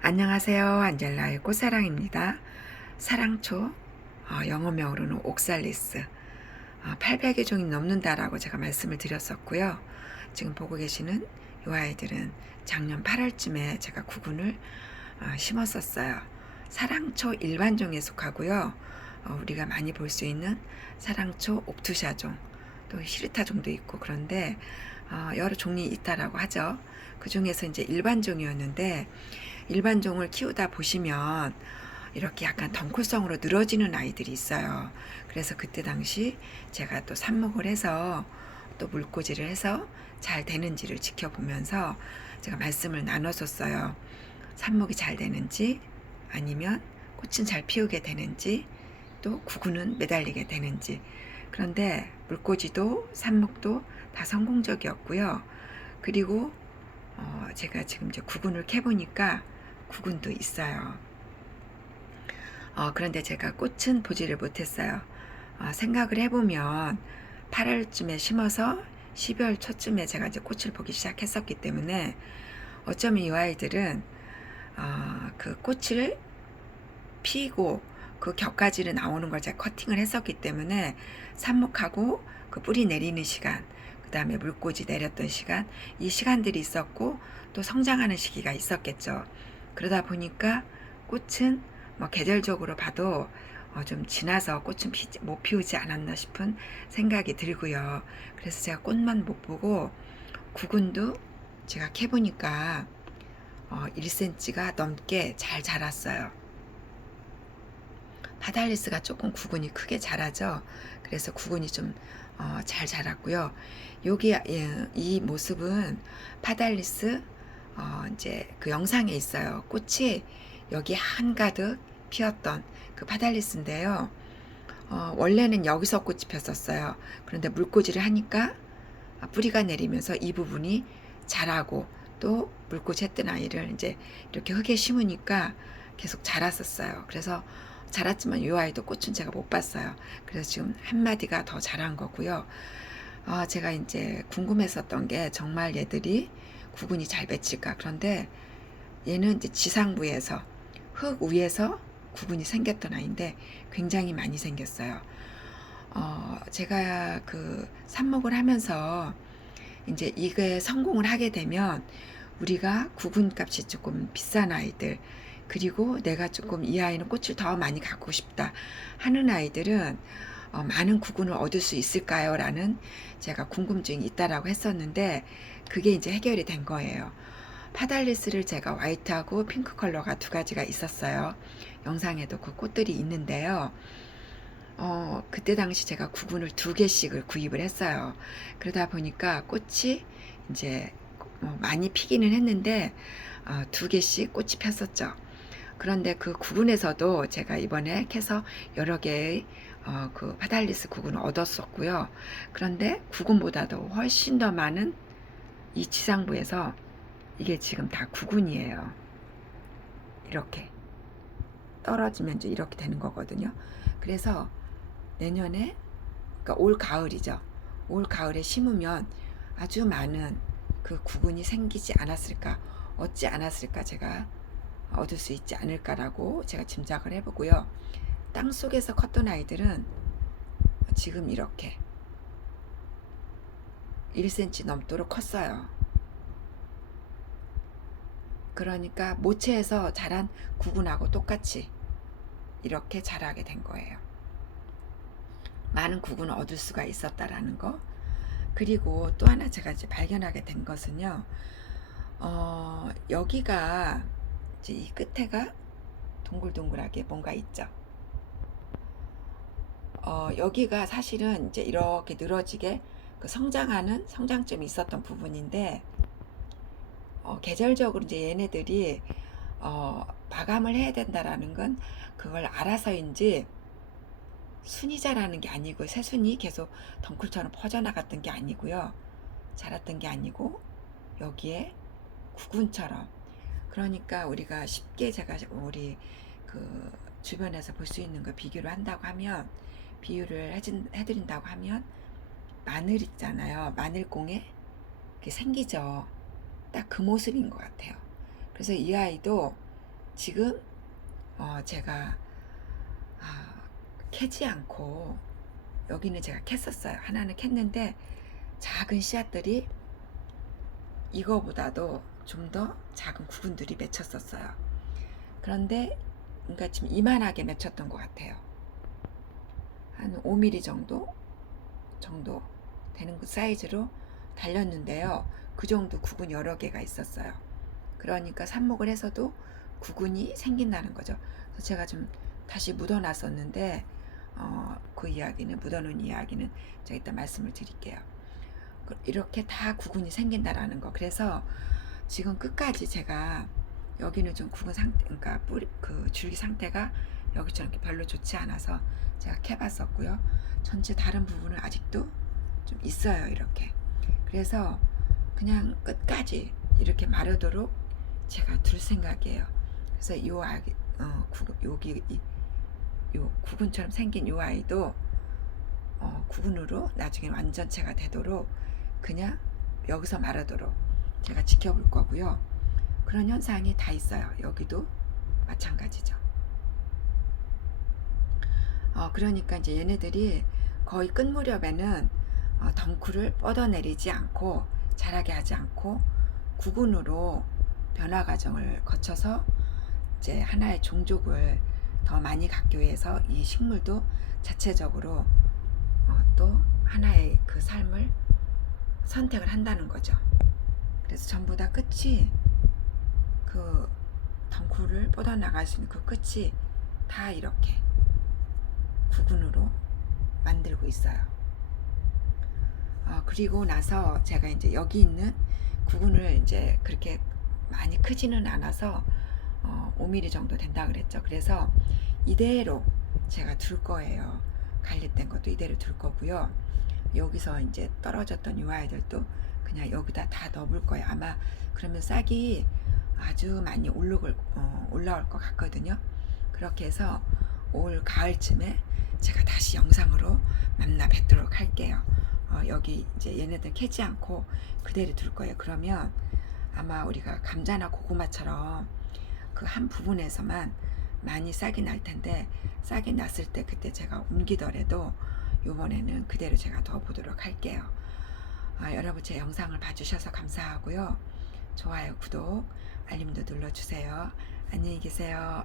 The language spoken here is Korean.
안녕하세요. 안젤라의 꽃사랑입니다. 사랑초, 어, 영어명으로는 옥살리스. 어, 800여 종이 넘는다라고 제가 말씀을 드렸었고요. 지금 보고 계시는 이 아이들은 작년 8월쯤에 제가 구근을 어, 심었었어요. 사랑초 일반종에 속하고요. 어, 우리가 많이 볼 수 있는 사랑초 옵투샤종, 또 히르타종도 있고 그런데 어, 여러 종이 있다라고 하죠. 그 중에서 이제 일반종이었는데 일반 종을 키우다 보시면 이렇게 약간 덩쿨성으로 늘어지는 아이들이 있어요. 그래서 그때 당시 제가 또 삽목을 해서 또 물꽂이를 해서 잘 되는지를 지켜보면서 제가 말씀을 나눴었어요. 삽목이 잘 되는지 아니면 꽃은 잘 피우게 되는지 또 구근은 매달리게 되는지 그런데 물꽂이도 삽목도 다 성공적이었고요. 그리고 어, 제가 지금 이제 구근을 캐보니까 구근도 있어요. 어, 그런데 제가 꽃은 보지를 못했어요. 어, 생각을 해보면 8월쯤에 심어서 12월 초쯤에 제가 이제 꽃을 보기 시작했었기 때문에 어쩌면 이 아이들은 어, 그 꽃을 피고 그 격가지를 나오는 걸 제가 커팅을 했었기 때문에 삽목하고 그 뿌리 내리는 시간, 그 다음에 물꽂이 내렸던 시간, 이 시간들이 있었고 또 성장하는 시기가 있었겠죠. 그러다 보니까 꽃은 뭐 계절적으로 봐도 어, 좀 지나서 꽃은 피지, 못 피우지 않았나 싶은 생각이 들고요. 그래서 제가 꽃만 못 보고 구근도 제가 캐보니까 어, 1cm가 넘게 잘 자랐어요. 파달리스가 조금 구근이 크게 자라죠. 그래서 구근이 좀 어, 잘 자랐고요. 여기 예, 이 모습은 파달리스 어, 이제 그 영상에 있어요. 꽃이 여기 한가득 피었던 그 파달리스인데요. 어, 원래는 여기서 꽃이 폈었어요. 그런데 물꽂이를 하니까 뿌리가 내리면서 이 부분이 자라고 또 물꽂이 했던 아이를 이제 이렇게 흙에 심으니까 계속 자랐었어요. 그래서 자랐지만 이 아이도 꽃은 제가 못 봤어요. 그래서 지금 한 마디가 더 자란 거고요. 아, 제가 이제 궁금했었던 게 정말 얘들이 구근이 잘 맺힐까. 그런데 얘는 이제 지상부에서 흙 위에서 구근이 생겼던 아이인데 굉장히 많이 생겼어요. 어, 제가 그 삽목을 하면서 이제 이게 성공을 하게 되면 우리가 구근 값이 조금 비싼 아이들 그리고 내가 조금 이 아이는 꽃을 더 많이 갖고 싶다 하는 아이들은 어, 많은 구근을 얻을 수 있을까요? 라는 제가 궁금증이 있다라고 했었는데 그게 이제 해결이 된 거예요. 파달리스를 제가 화이트하고 핑크 컬러가 두 가지가 있었어요. 영상에도 그 꽃들이 있는데요. 어, 그때 당시 제가 구근을 두 개씩을 구입을 했어요. 그러다 보니까 꽃이 이제 뭐 많이 피기는 했는데 어, 두 개씩 꽃이 폈었죠. 그런데 그 구근에서도 제가 이번에 캐서 여러 개의 어, 그 파달리스 구근을 얻었었고요. 그런데 구근보다도 훨씬 더 많은 이 지상부에서 이게 지금 다 구근이에요. 이렇게 떨어지면 이제 이렇게 되는 거거든요. 그래서 내년에 그러니까 올 가을이죠. 올 가을에 심으면 아주 많은 그 구근이 생기지 않았을까, 얻지 않았을까 제가 얻을 수 있지 않을까라고 제가 짐작을 해보고요. 땅 속에서 컸던 아이들은 지금 이렇게 1cm 넘도록 컸어요. 그러니까 모체에서 자란 구근하고 똑같이 이렇게 자라게 된 거예요. 많은 구근을 얻을 수가 있었다라는 거. 그리고 또 하나 제가 이제 발견하게 된 것은요. 어, 여기가 이제 이 끝에가 동글동글하게 뭔가 있죠. 어, 여기가 사실은 이제 이렇게 늘어지게 그 성장하는 성장점이 있었던 부분인데 어, 계절적으로 이제 얘네들이 어, 마감을 해야 된다라는 건 그걸 알아서인지 순이 자라는 게 아니고 새순이 계속 덩쿨처럼 퍼져나갔던 게 아니고요. 자랐던 게 아니고 여기에 구근처럼 그러니까 우리가 쉽게 제가 우리 그 주변에서 볼 수 있는 거 비교를 한다고 하면 비유를 해준, 해드린다고 하면 마늘 있잖아요. 마늘공에 생기죠. 딱 그 모습인 것 같아요. 그래서 이 아이도 지금 어, 제가 아, 캐지 않고 여기는 제가 캤었어요. 하나는 캤는데 작은 씨앗들이 이거보다도 좀 더 작은 구근들이 맺혔었어요. 그런데 그러니까 지금 이만하게 맺혔던 것 같아요. 한 5mm 정도 정도 되는 그 사이즈로 달렸는데요. 그 정도 구근 여러 개가 있었어요. 그러니까 삽목을 해서도 구근이 생긴다는 거죠. 그래서 제가 좀 다시 묻어놨었는데 어, 그 이야기는 묻어놓은 이야기는 제가 이따 말씀을 드릴게요. 그- 이렇게 다 구근이 생긴다라는 거. 그래서 지금 끝까지 제가 여기는 좀 구근 상태, 그러니까 뿌리 그 줄기 상태가 여기처럼 이렇게 별로 좋지 않아서 제가 캐봤었고요. 전체 다른 부분은 아직도 좀 있어요. 이렇게. 그래서 그냥 끝까지 이렇게 마르도록 제가 둘 생각이에요. 그래서 요 아기, 어, 구, 여기 이, 요 구근처럼 생긴 요 아이도 어, 구근으로 나중에 완전체가 되도록 그냥 여기서 마르도록 제가 지켜볼 거고요. 그런 현상이 다 있어요. 여기도 마찬가지죠. 어, 그러니까 이제 얘네들이 거의 끝 무렵에는 어, 덩쿨을 뻗어내리지 않고 자라게 하지 않고 구근으로 변화 과정을 거쳐서 이제 하나의 종족을 더 많이 갖기 위해서 이 식물도 자체적으로 어, 또 하나의 그 삶을 선택을 한다는 거죠. 그래서 전부 다 끝이 그 덩쿨을 뻗어 나갈 수 있는 그 끝이 다 이렇게 구근으로 만들고 있어요. 어, 그리고 나서 제가 이제 여기 있는 구근을 이제 그렇게 많이 크지는 않아서 어, 5mm 정도 된다 그랬죠. 그래서 이대로 제가 둘 거예요. 갈립된 것도 이대로 둘 거고요. 여기서 이제 떨어졌던 이 아이들도 그냥 여기다 다 넣어볼 거예요. 아마 그러면 싹이 아주 많이 올라올, 어, 올라올 것 같거든요. 그렇게 해서 올 가을쯤에 제가 다시 영상으로 만나 뵙도록 할게요. 어, 여기 이제 얘네들 캐지 않고 그대로 둘 거예요. 그러면 아마 우리가 감자나 고구마처럼 그 한 부분에서만 많이 싹이 날 텐데 싹이 났을 때 그때 제가 옮기더라도 요번에는 그대로 제가 넣어보도록 할게요. 아, 여러분 제 영상을 봐주셔서 감사하고요. 좋아요, 구독, 알림도 눌러주세요. 안녕히 계세요.